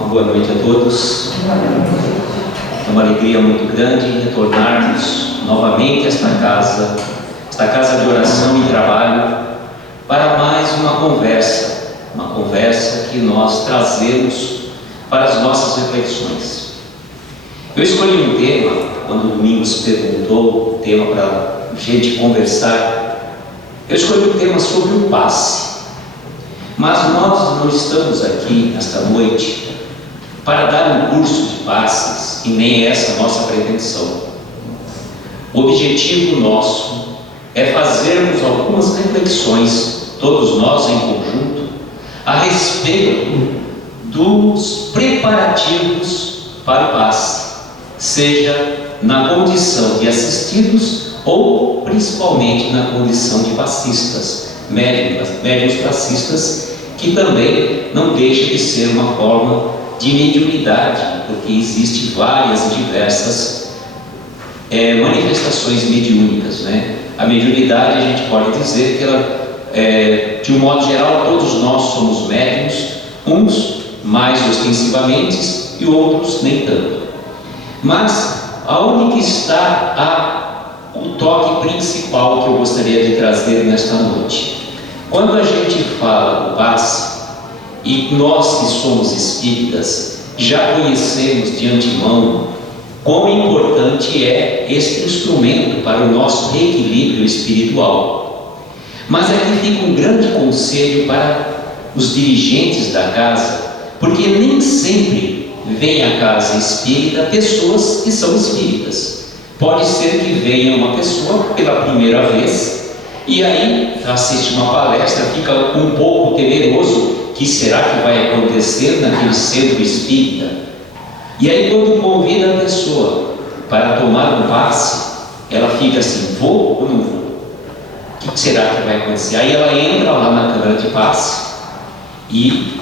Uma boa noite a todos. É uma alegria muito grande retornarmos novamente a esta casa de oração e trabalho, para mais uma conversa que nós trazemos para as nossas reflexões. Eu escolhi um tema, quando o Domingos perguntou o tema para a gente conversar, eu escolhi um tema sobre o passe. Mas nós não estamos aqui nesta noite para dar um curso de passes, e nem é essa a nossa pretensão. O objetivo nosso é fazermos algumas reflexões, todos nós em conjunto, a respeito dos preparativos para o passe, seja na condição de assistidos ou principalmente na condição de passistas, médiuns passistas, que também não deixa de ser uma forma de mediunidade, porque existem várias e diversas manifestações mediúnicas, né? A mediunidade, a gente pode dizer que ela, de um modo geral, todos nós somos médiuns, uns mais ostensivamente e outros nem tanto. Mas aonde que está o toque principal que eu gostaria de trazer nesta noite? Quando a gente fala do passe, e nós que somos espíritas já conhecemos de antemão quão importante é este instrumento para o nosso reequilíbrio espiritual. Mas aqui fica um grande conselho para os dirigentes da casa, porque nem sempre vem à casa espírita pessoas que são espíritas. Pode ser que venha uma pessoa pela primeira vez e aí assiste uma palestra, fica um pouco temeroso: o que será que vai acontecer naquele centro espírita? E aí, quando convida a pessoa para tomar um passe, ela fica assim: vou ou não vou? O que será que vai acontecer? Aí ela entra lá na câmara de passe e,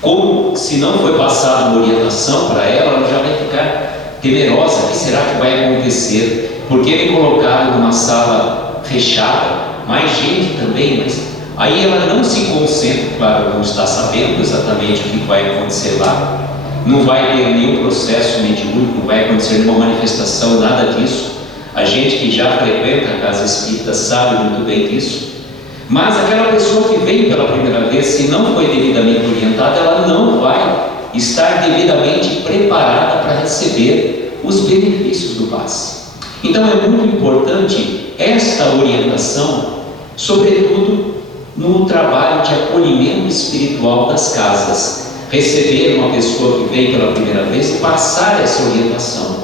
como se não foi passada uma orientação para ela, ela já vai ficar temerosa: o que será que vai acontecer? Porque me colocaram numa sala fechada, mais gente também, mas aí ela não se concentra, claro, não está sabendo exatamente o que vai acontecer lá, não vai ter nenhum processo mediúnico, não vai acontecer nenhuma manifestação, nada disso. A gente que já frequenta a casa espírita sabe muito bem disso. Mas aquela pessoa que vem pela primeira vez, se não foi devidamente orientada, ela não vai estar devidamente preparada para receber os benefícios do passe. Então é muito importante esta orientação, sobretudo no trabalho de acolhimento espiritual das casas, receber uma pessoa que vem pela primeira vez e passar essa orientação,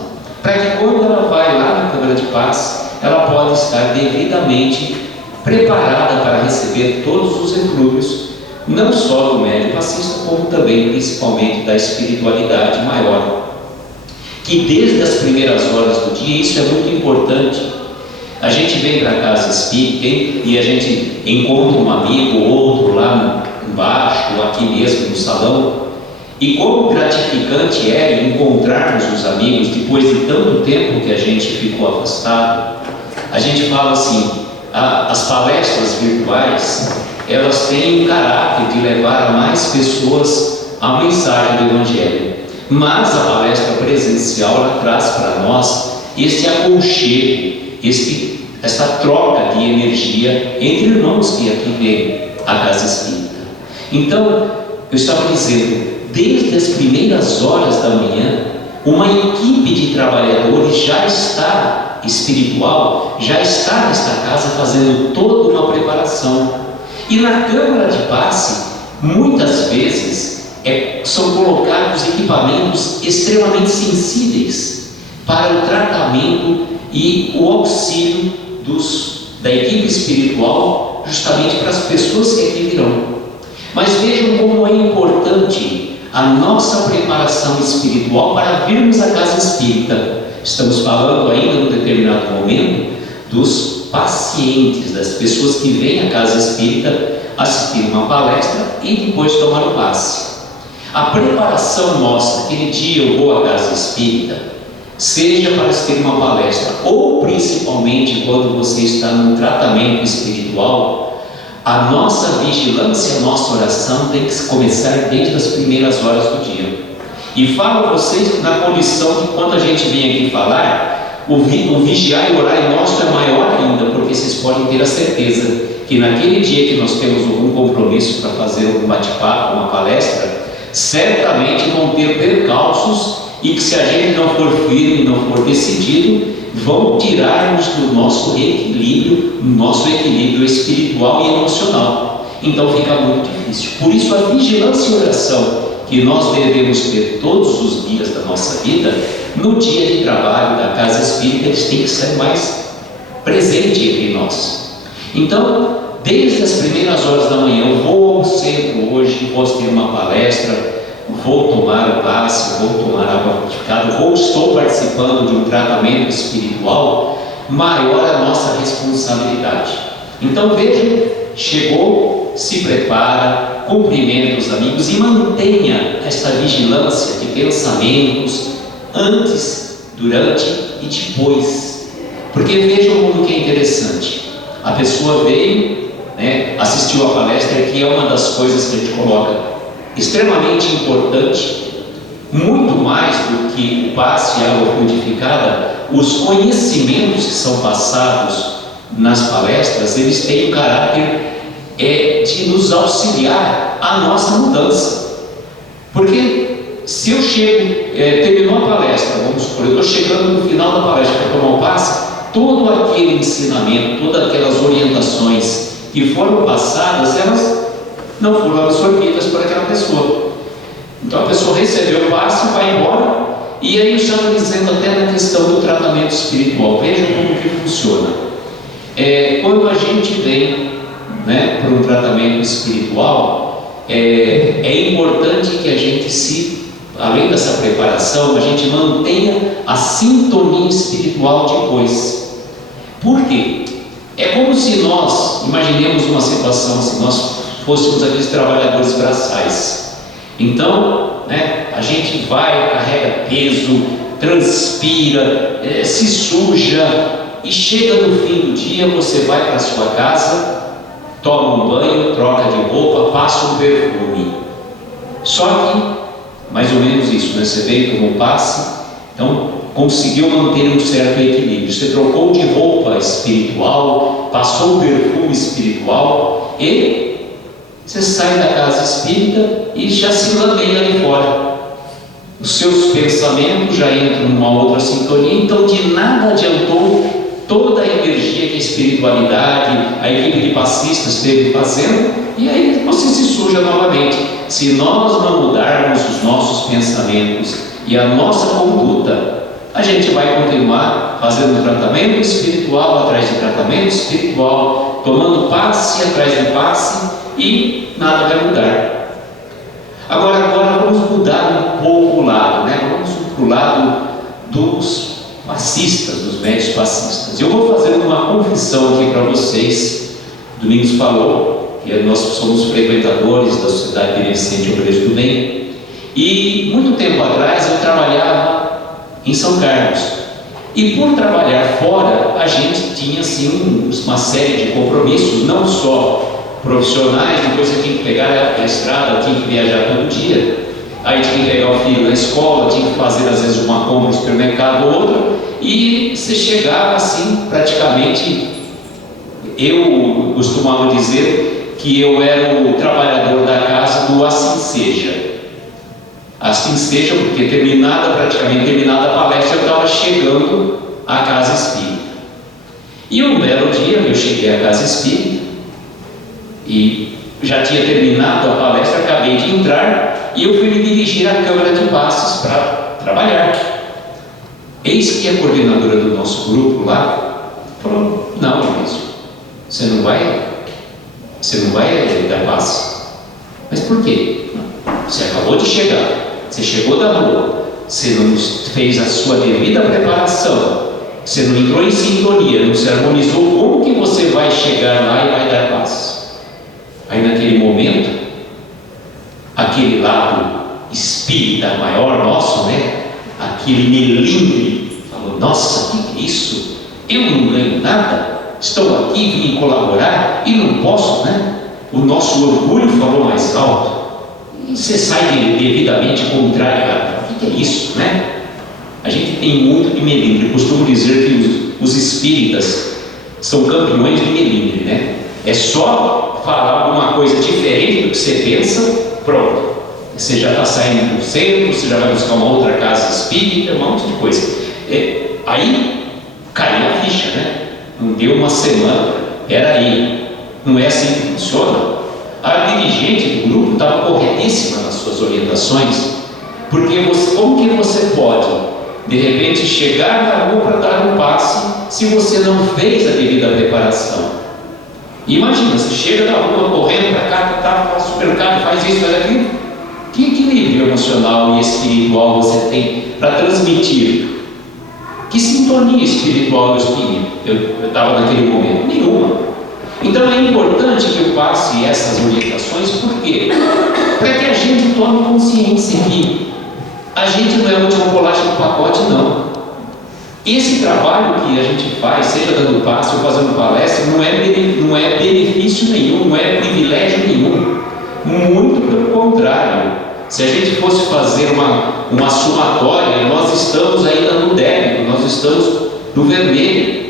para que quando ela vai lá na câmara de passe, ela pode estar devidamente preparada para receber todos os eflúvios, não só do médium passista, como também, principalmente, da espiritualidade maior, que desde as primeiras horas do dia, isso é muito importante. A gente vem para a casa espírita e a gente encontra um amigo ou outro lá embaixo, ou aqui mesmo no salão, e como gratificante é encontrarmos os amigos depois de tanto tempo que a gente ficou afastado. A gente fala assim: as palestras virtuais, elas têm um caráter de levar a mais pessoas a mensagem do Evangelho, mas a palestra presencial, ela traz para nós este aconchego, esta troca de energia entre irmãos que aqui vêm à casa espírita. Então, eu estava dizendo, desde as primeiras horas da manhã, uma equipe de trabalhadores já está espiritual, já está nesta casa fazendo toda uma preparação. E na câmara de passe, muitas vezes, são colocados equipamentos extremamente sensíveis para o tratamento e o auxílio da equipe espiritual, justamente para as pessoas que aqui virão. Mas vejam como é importante a nossa preparação espiritual para virmos à casa espírita. Estamos falando ainda, num determinado momento, dos pacientes, das pessoas que vêm à casa espírita assistir uma palestra e depois tomar o passe. A preparação nossa, aquele dia eu vou à casa espírita, seja para assistir uma palestra ou principalmente quando você está num tratamento espiritual, a nossa vigilância, a nossa oração tem que começar desde as primeiras horas do dia. E falo a vocês na condição de quando a gente vem aqui falar, o vigiar e orar nosso é maior ainda, porque vocês podem ter a certeza que naquele dia que nós temos algum compromisso para fazer um bate-papo, uma palestra, certamente vão ter percalços e que, se a gente não for firme, não for decidido, vão tirar-nos do nosso equilíbrio, nosso equilíbrio espiritual e emocional. Então fica muito difícil. Por isso a vigilância e oração que nós devemos ter todos os dias da nossa vida, no dia de trabalho da casa espírita, eles têm que ser mais presentes entre nós. Então, desde as primeiras horas da manhã, eu vou ao centro hoje, vou ter uma palestra, vou tomar o passe, vou tomar água fortificada, estou participando de um tratamento espiritual, maior a nossa responsabilidade. Então vejam, chegou, se prepara, cumprimenta os amigos e mantenha esta vigilância de pensamentos antes, durante e depois. Porque vejam como que é interessante. A pessoa veio, assistiu a palestra, que é uma das coisas que a gente coloca extremamente importante, muito mais do que o passe e a água fluidificada, os conhecimentos que são passados nas palestras, eles têm o caráter de nos auxiliar a nossa mudança. Porque se eu chego, terminou a palestra, vamos supor, eu estou chegando no final da palestra para tomar o passe, todo aquele ensinamento, todas aquelas orientações que foram passadas, elas não foram absorvidas por aquela pessoa. Então a pessoa recebeu o passe, vai embora, e aí estamos dizendo até na questão do tratamento espiritual. Veja como que funciona. Quando a gente vem para um tratamento espiritual, é importante que a gente além dessa preparação, a gente mantenha a sintonia espiritual depois. Por quê? É como se nós, imaginemos uma situação, se nós fôssemos aqueles trabalhadores braçais. Então, a gente vai, carrega peso, transpira, se suja, e chega no fim do dia, você vai para a sua casa, toma um banho, troca de roupa, passa um perfume. Só que, mais ou menos isso, você veio como passe, então conseguiu manter um certo equilíbrio. Você trocou de roupa espiritual, passou o perfume espiritual e você sai da casa espírita e já se lameia ali fora. Os seus pensamentos já entram numa outra sintonia, então de nada adiantou toda a energia que a espiritualidade, a equipe de passistas esteve fazendo, e aí você se suja novamente. Se nós não mudarmos os nossos pensamentos e a nossa conduta, a gente vai continuar fazendo tratamento espiritual atrás de tratamento espiritual, tomando passe atrás de passe, e nada vai mudar. Agora vamos mudar um pouco o lado, Vamos para o lado dos passistas, dos médios passistas. Eu vou fazer uma confissão aqui para vocês. Domingos falou que nós somos frequentadores da Sociedade Beneficente Obreiros do Bem, e muito tempo atrás eu trabalhava em São Carlos, e por trabalhar fora a gente tinha assim uma série de compromissos, não só profissionais. Depois você tinha que pegar a estrada, tinha que viajar todo dia, aí tinha que pegar o filho na escola, tinha que fazer às vezes uma compra no supermercado ou outra, e você chegava assim, praticamente, eu costumava dizer que eu era o trabalhador da casa do assim seja. Assim seja, porque praticamente terminada a palestra, eu estava chegando à casa espírita. E um belo dia eu cheguei à casa espírita e já tinha terminado a palestra, acabei de entrar e eu fui me dirigir à Câmara de Passes para trabalhar. Eis que a coordenadora do nosso grupo lá falou: não, Luiz, você não vai dar passe. Mas por quê? Você acabou de chegar, você chegou da rua, você não fez a sua devida preparação, você não entrou em sintonia, não se harmonizou. Como que você vai chegar lá e vai dar passe? Aí naquele momento, aquele lado espírita maior nosso, aquele melindre, falou: nossa, que é isso? Eu não ganho nada, estou aqui, vim colaborar e não posso, O nosso orgulho falou mais alto. E você sai devidamente contrariado. que é isso, né? A gente tem muito de melindre. Eu costumo dizer que os espíritas são campeões de melindre, né? É só falar alguma coisa diferente do que você pensa, pronto. Você já está saindo do centro, você já vai buscar uma outra casa espírita, um monte de coisa. Aí caiu a ficha, né? Não deu uma semana, peraí, não é assim que funciona. A dirigente do grupo estava corretíssima nas suas orientações, porque como que você pode, de repente, chegar na rua para dar um passe se você não fez a devida preparação? Imagina, você chega na rua correndo para cá, faz supermercado, faz isso, faz aquilo. Que equilíbrio emocional e espiritual você tem para transmitir? Que sintonia espiritual eu estava naquele momento? Nenhuma. Então é importante que eu passe essas orientações, por quê? Para que a gente tome consciência que a gente não é a última bolacha do pacote, não. Esse trabalho que a gente faz, seja dando passe ou fazendo palestra, não é benefício nenhum, não é privilégio nenhum. Muito pelo contrário. Se a gente fosse fazer uma somatória, nós estamos ainda no débito, nós estamos no vermelho.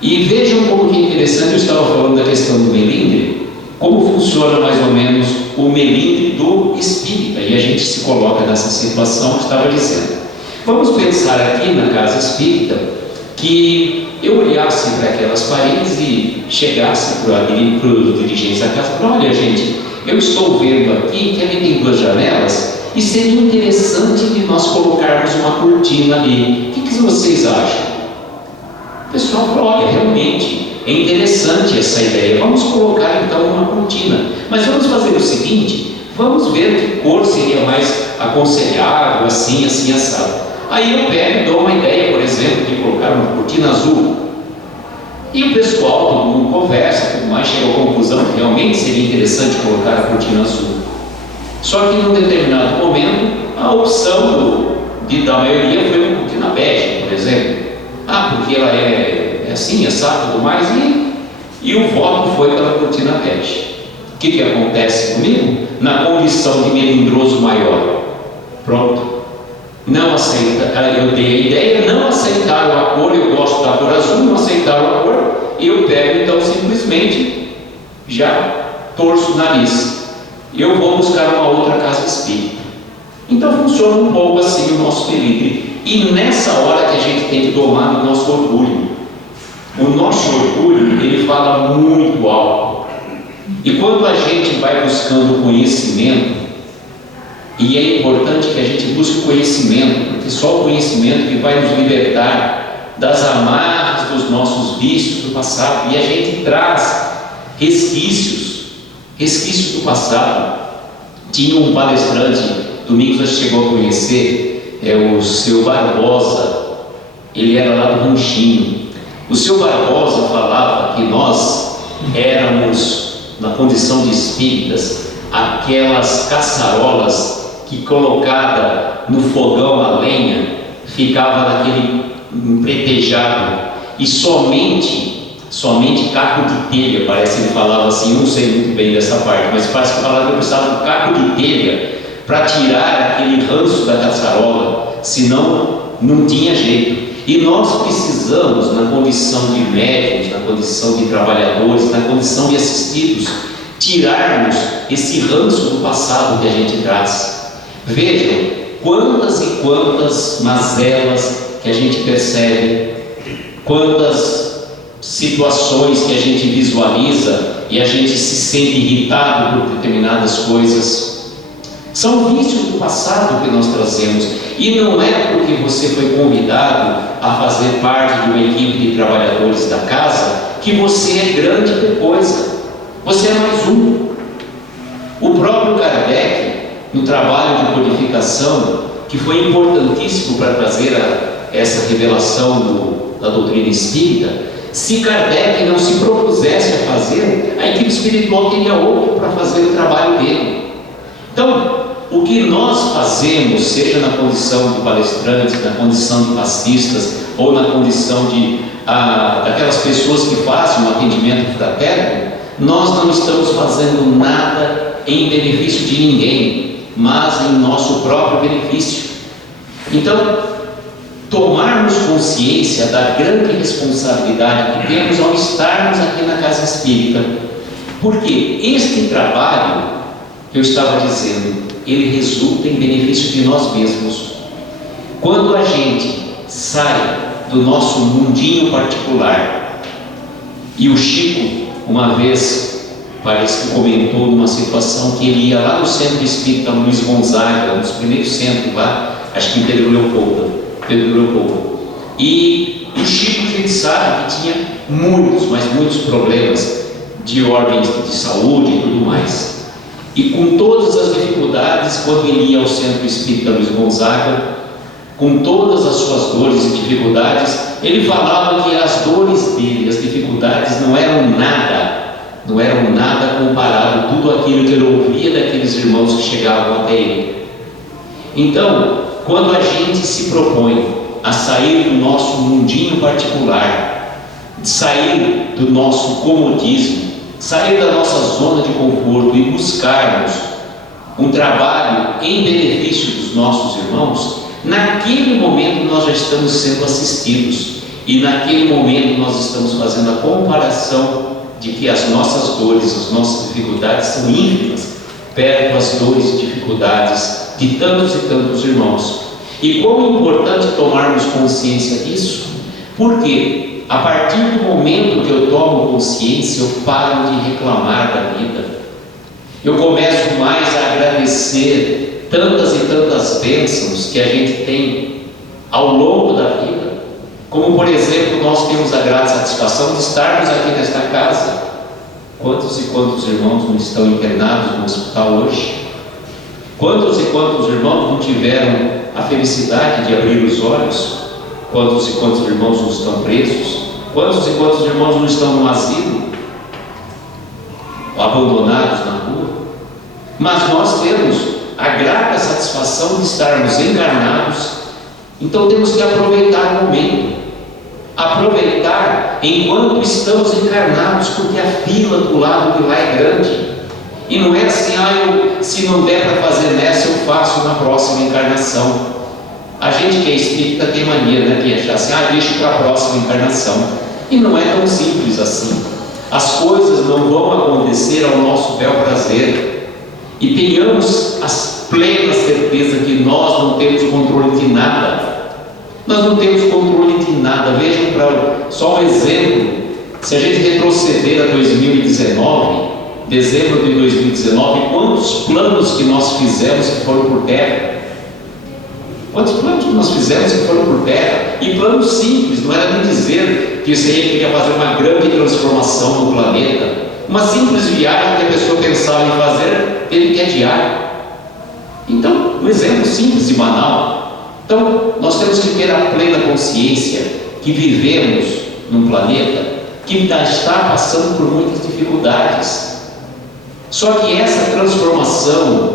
E vejam como que é interessante, eu estava falando da questão do melindre, como funciona mais ou menos o melindre do espírita, e a gente se coloca nessa situação que estava dizendo. Vamos pensar aqui na casa espírita que eu olhasse para aquelas paredes e chegasse para os dirigentes da casa e falasse: olha, gente, eu estou vendo aqui que ali tem 2 janelas e seria interessante de nós colocarmos uma cortina ali. O que vocês acham? O pessoal falou: olha, realmente é interessante essa ideia, vamos colocar então uma cortina, mas vamos fazer o seguinte, vamos ver que cor seria mais aconselhável, assim, assado. Aí eu pego e dou uma ideia, por exemplo, de colocar uma cortina azul. E o pessoal, todo mundo conversa, tudo mais, chega à conclusão que realmente seria interessante colocar a cortina azul. Só que num determinado momento, a opção da maioria foi uma cortina bege, por exemplo. Porque ela é assim, assado, tudo mais, e o voto foi pela cortina bege. O que acontece comigo? Na condição de melindroso maior, pronto. Não aceita, eu dei a ideia, não aceitaram a cor, eu gosto da cor azul, não aceitaram a cor, eu pego então simplesmente, já torço o nariz, eu vou buscar uma outra casa espírita. Então funciona um pouco assim o nosso melindre, e nessa hora que a gente tem que domar o nosso orgulho. O nosso orgulho, ele fala muito alto, e quando a gente vai buscando conhecimento, e é importante que a gente busque o conhecimento, porque só o conhecimento que vai nos libertar das amarras dos nossos vícios do passado, e a gente traz resquícios do passado. Tinha um palestrante, Domingos já chegou a conhecer, o seu Barbosa, ele era lá do Ranchinho. O seu Barbosa falava que nós éramos, na condição de espíritas, aquelas caçarolas que, colocada no fogão a lenha, ficava naquele empretejado, e somente caco de telha, parece que ele falava assim, não sei muito bem dessa parte, mas parece que falava que eu precisava de caco de telha para tirar aquele ranço da caçarola, senão não tinha jeito. E nós precisamos, na condição de médiuns, na condição de trabalhadores, na condição de assistidos, tirarmos esse ranço do passado que a gente traz. Vejam quantas e quantas mazelas que a gente percebe, quantas situações que a gente visualiza e a gente se sente irritado por determinadas coisas. São vícios do passado que nós trazemos, e não é porque você foi convidado a fazer parte de uma equipe de trabalhadores da casa que você é grande coisa. Você é mais um. O próprio Kardec, no trabalho de codificação, que foi importantíssimo para trazer essa revelação da doutrina espírita, se Kardec não se propusesse a fazer, a equipe espiritual teria outro para fazer o trabalho dele. Então, o que nós fazemos, seja na condição de palestrantes, na condição de passistas, ou na condição daquelas pessoas que fazem um atendimento fraterno, nós não estamos fazendo nada em benefício de ninguém. mas em nosso próprio benefício. Então, tomarmos consciência da grande responsabilidade que temos ao estarmos aqui na casa espírita, porque este trabalho, que eu estava dizendo, ele resulta em benefício de nós mesmos. Quando a gente sai do nosso mundinho particular, e o Chico, uma vez, parece que comentou numa situação que ele ia lá no Centro Espírita Luiz Gonzaga, nos primeiros centros lá, acho que em Pedro Leopoldo. E o Chico, a gente sabe que tinha muitos, mas muitos problemas de ordem de saúde e tudo mais. E com todas as dificuldades, quando ele ia ao Centro Espírita Luiz Gonzaga, com todas as suas dores e dificuldades, ele falava que as dores dele, as dificuldades não eram nada comparado a tudo aquilo que ele ouvia daqueles irmãos que chegavam até ele. Então, quando a gente se propõe a sair do nosso mundinho particular, sair do nosso comodismo, sair da nossa zona de conforto e buscarmos um trabalho em benefício dos nossos irmãos, naquele momento nós já estamos sendo assistidos, e naquele momento nós estamos fazendo a comparação de que as nossas dores, as nossas dificuldades são ínfimas perto das dores e dificuldades de tantos e tantos irmãos. E como é importante tomarmos consciência disso, porque a partir do momento que eu tomo consciência, eu paro de reclamar da vida, eu começo mais a agradecer tantas e tantas bênçãos que a gente tem ao longo da vida, como por exemplo, nós temos a grande satisfação de estarmos aqui nesta casa. Quantos e quantos irmãos não estão internados no hospital hoje? Quantos e quantos irmãos não tiveram a felicidade de abrir os olhos? Quantos e quantos irmãos não estão presos? Quantos e quantos irmãos não estão no asilo, abandonados na rua? Mas nós temos a grata satisfação de estarmos encarnados. Então temos que aproveitar o momento, aproveitar enquanto estamos encarnados, porque a fila do lado de lá é grande. E não é assim, se não der para fazer nessa, eu faço na próxima encarnação. A gente que é espírita tem mania, né, de achar assim, deixa para a próxima encarnação. E não é tão simples assim. As coisas não vão acontecer ao nosso bel prazer. E tenhamos a plena certeza que nós não temos controle de nada. Nós não temos controle de nada. Vejam, só um exemplo, se a gente retroceder a 2019, dezembro de 2019, quantos planos que nós fizemos que foram por terra? Quantos planos que nós fizemos que foram por terra? E planos simples, não era nem dizer que isso aí queria fazer uma grande transformação no planeta. Uma simples viagem que a pessoa pensava em fazer, teve que adiar. Então, um exemplo simples e banal. Então, nós temos que ter a plena consciência que vivemos num planeta que está passando por muitas dificuldades. Só que essa transformação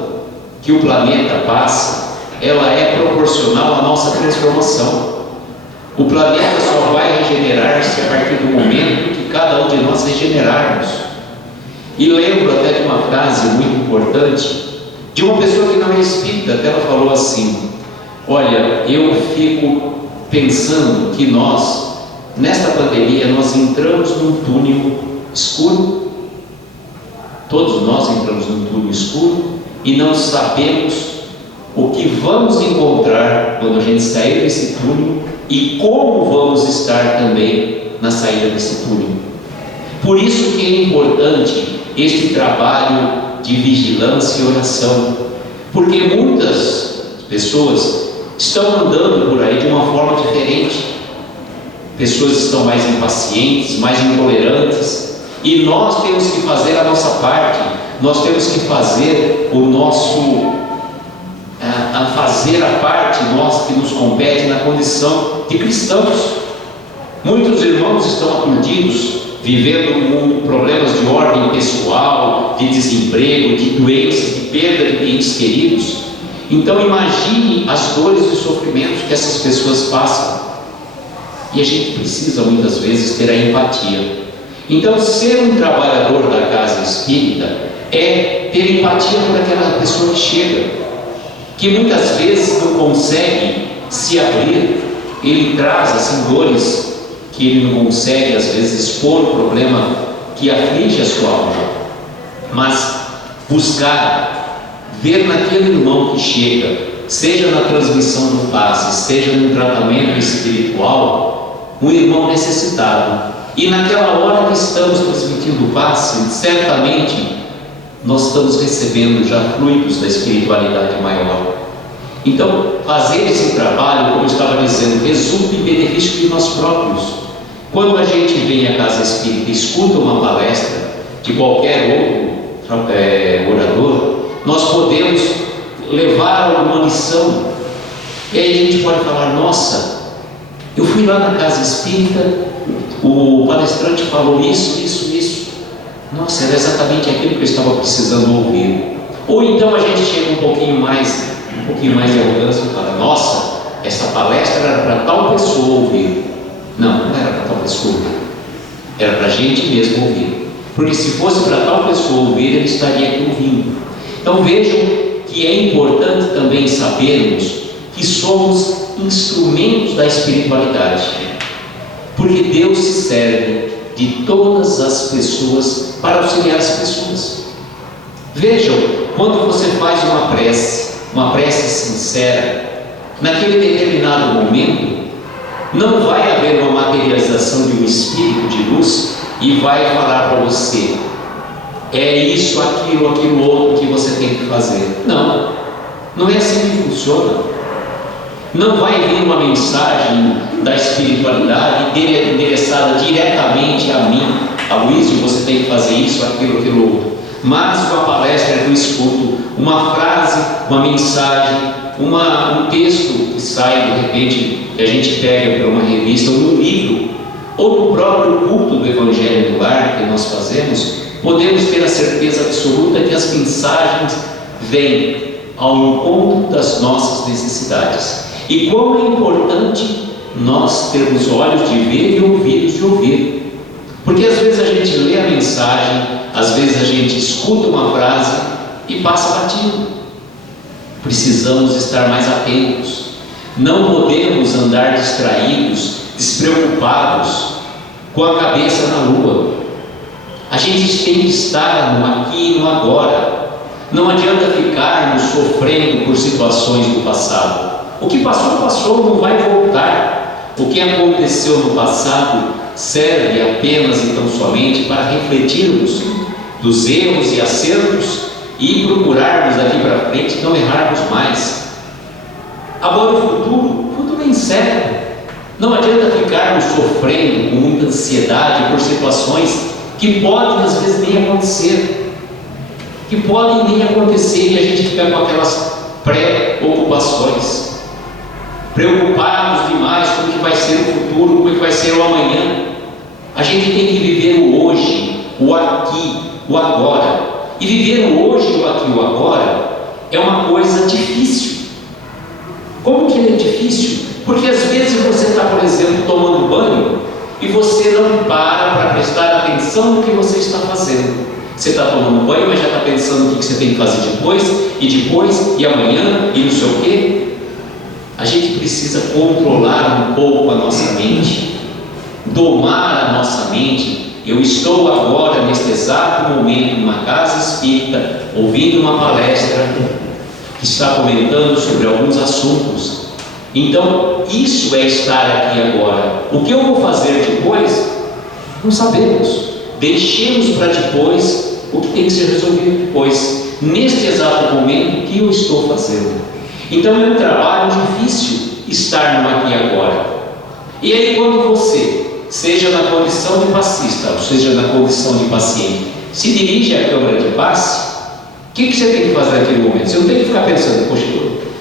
que o planeta passa, ela é proporcional à nossa transformação. O planeta só vai regenerar-se a partir do momento que cada um de nós regenerarmos. E lembro até de uma frase muito importante de uma pessoa que não é espírita, até ela falou assim: olha, eu fico pensando que nós, nesta pandemia, nós entramos num túnel escuro. Todos nós entramos num túnel escuro e não sabemos o que vamos encontrar quando a gente sair desse túnel e como vamos estar também na saída desse túnel. Por isso que é importante este trabalho de vigilância e oração, porque muitas pessoas estão andando por aí de uma forma diferente. Pessoas estão mais impacientes, mais intolerantes, e nós temos que fazer a nossa parte. Nós temos que fazer fazer a parte nossa que nos compete na condição de cristãos. Muitos irmãos estão aturdidos, vivendo problemas de ordem pessoal, de desemprego, de doenças, de perda de entes queridos. Então imagine as dores e sofrimentos que essas pessoas passam. E a gente precisa muitas vezes ter a empatia. Então, ser um trabalhador da casa espírita é ter empatia por aquela pessoa que chega. que muitas vezes não consegue se abrir, ele traz assim dores que ele não consegue às vezes expor o problema que aflige a sua alma, mas buscar ver naquele irmão que chega, seja na transmissão do passe, seja no tratamento espiritual, um irmão necessitado, e naquela hora que estamos transmitindo o passe, certamente nós estamos recebendo já fluidos da espiritualidade maior. Então, fazer esse trabalho, como eu estava dizendo, resulta em benefício de nós próprios. Quando a gente vem à casa espírita e escuta uma palestra de qualquer outro orador, nós podemos levar alguma lição. E aí a gente pode falar: nossa, eu fui lá na casa espírita, o palestrante falou isso. Nossa, era exatamente aquilo que eu estava precisando ouvir. Ou então a gente chega um pouquinho mais de arrogância e fala: nossa, essa palestra era para tal pessoa ouvir. Não era para tal pessoa ouvir, era para a gente mesmo ouvir, porque se fosse para tal pessoa ouvir, ele estaria aqui ouvindo. Então vejam que é importante também sabermos que somos instrumentos da espiritualidade, porque Deus se serve de todas as pessoas para auxiliar as pessoas. Vejam, quando você faz uma prece sincera, naquele determinado momento, não vai haver uma materialização de um espírito de luz e vai falar para você: é isso, aquilo outro que você tem que fazer. Não é assim que funciona. Não vai vir uma mensagem da espiritualidade endereçada diretamente a mim: Aloísio, você tem que fazer isso, aquilo outro. Mas uma palestra que eu escuto, uma frase, uma mensagem, um texto que sai de repente, que a gente pega por uma revista ou no livro, ou no próprio culto do Evangelho no Lar que nós fazemos, podemos ter a certeza absoluta que as mensagens vêm ao encontro das nossas necessidades. E como é importante nós termos olhos de ver e ouvidos de ouvir, porque às vezes a gente lê a mensagem, às vezes a gente escuta uma frase e passa batido. Precisamos estar mais atentos, não podemos andar distraídos, despreocupados, com a cabeça na lua. A gente tem que estar no aqui e no agora. Não adianta ficarmos sofrendo por situações do passado. O que passou, não vai voltar. O que aconteceu no passado serve apenas e tão somente para refletirmos dos erros e acertos e procurarmos daqui para frente não errarmos mais. Agora o futuro é incerto. Não adianta ficarmos sofrendo com muita ansiedade por situações que podem às vezes nem acontecer, e a gente fica com aquelas pré-ocupações, preocupados demais com o que vai ser o futuro, com o que vai ser o amanhã. A gente tem que viver o hoje, o aqui, o agora. E viver o hoje, o aqui, o agora é uma coisa difícil. Como que é difícil? Porque às vezes você está, por exemplo, tomando banho e você não para prestar atenção no que você está fazendo. Você está tomando banho, mas já está pensando no que você tem que fazer depois, e amanhã, e não sei o quê. A gente precisa controlar um pouco a nossa mente, domar a nossa mente. Eu estou agora, neste exato momento, numa casa espírita, ouvindo uma palestra que está comentando sobre alguns assuntos. Então, isso é estar aqui agora. O que eu vou fazer depois, não sabemos. Deixemos para depois o que tem que ser resolvido depois. Neste exato momento, o que eu estou fazendo? Então, é um trabalho difícil estar no aqui e agora. E aí, quando você, seja na condição de passista, ou seja na condição de paciente, se dirige à câmara de passe, o que você tem que fazer naquele momento? Você não tem que ficar pensando: poxa,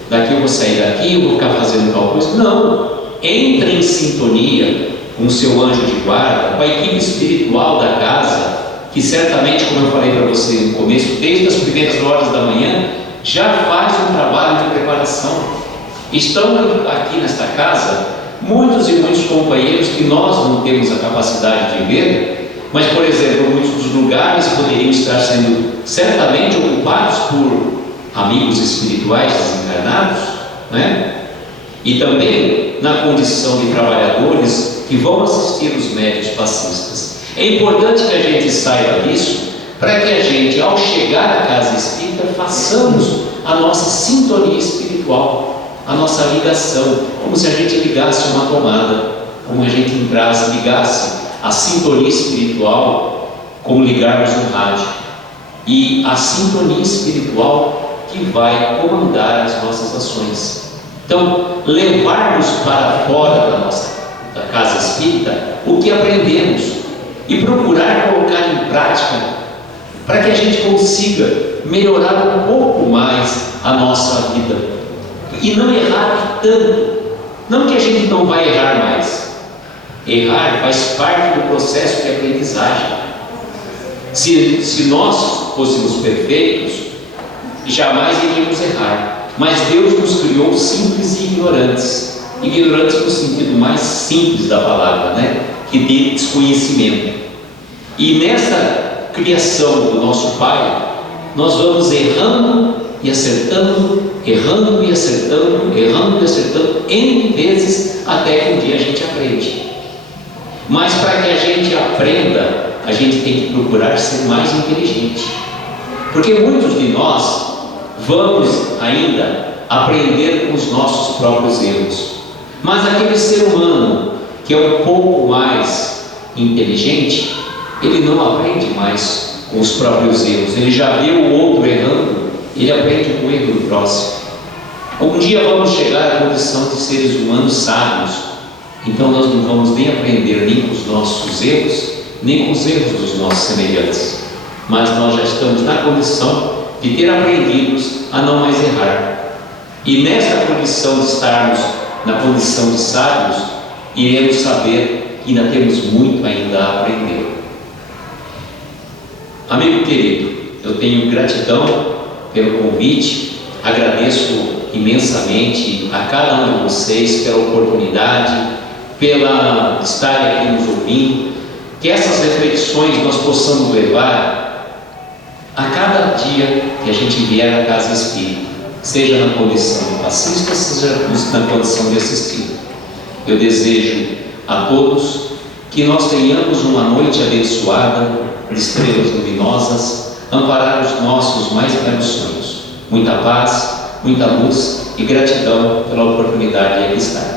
daqui eu vou sair daqui, eu vou ficar fazendo tal coisa. Não, entre em sintonia com o seu anjo de guarda, com a equipe espiritual da casa, que certamente, como eu falei para você no começo, desde as primeiras horas da manhã, já faz um trabalho de preparação. Estão aqui nesta casa muitos e muitos companheiros que nós não temos a capacidade de ver, mas, por exemplo, muitos dos lugares poderiam estar sendo certamente ocupados por amigos espirituais desencarnados, né? E também na condição de trabalhadores que vão assistir os médiuns passistas. É importante que a gente saiba disso, para que a gente, ao chegar à casa espírita, façamos a nossa sintonia espiritual, a nossa ligação, como se a gente ligasse uma tomada, como a gente entrasse, ligasse a sintonia espiritual, como ligarmos um rádio. E a sintonia espiritual que vai comandar as nossas ações. Então, levarmos para fora da casa espírita o que aprendemos e procurar colocar em prática para que a gente consiga melhorar um pouco mais a nossa vida e não errar tanto. Não que a gente não vai errar mais. Errar faz parte do processo de aprendizagem. Se nós fôssemos perfeitos, jamais iríamos errar. Mas Deus nos criou simples e ignorantes. Ignorantes no sentido mais simples da palavra, né? Que de desconhecimento. E nessa criação do nosso Pai, nós vamos errando e acertando, errando e acertando, errando e acertando N vezes, até que um dia a gente aprende. Mas para que a gente aprenda, a gente tem que procurar ser mais inteligente, porque muitos de nós vamos ainda aprender com os nossos próprios erros. Mas aquele ser humano que é um pouco mais inteligente, ele não aprende mais com os próprios erros. Ele já viu o outro errando, ele aprende com o erro do próximo. Um dia vamos chegar à condição de seres humanos sábios. Então nós não vamos nem aprender nem com os nossos erros, nem com os erros dos nossos semelhantes. Mas nós já estamos na condição de ter aprendido a não mais errar. E nessa condição de estarmos na condição de sábios, iremos saber que ainda temos muito ainda a aprender. Amigo querido, eu tenho gratidão pelo convite, agradeço imensamente a cada um de vocês pela oportunidade, pela estar aqui nos ouvindo, que essas reflexões nós possamos levar a cada dia que a gente vier à casa espírita, seja na condição de passista, seja na condição de assistido. Eu desejo a todos que nós tenhamos uma noite abençoada, de estrelas luminosas, amparar os nossos mais belos sonhos. Muita paz, muita luz e gratidão pela oportunidade de aqui estar.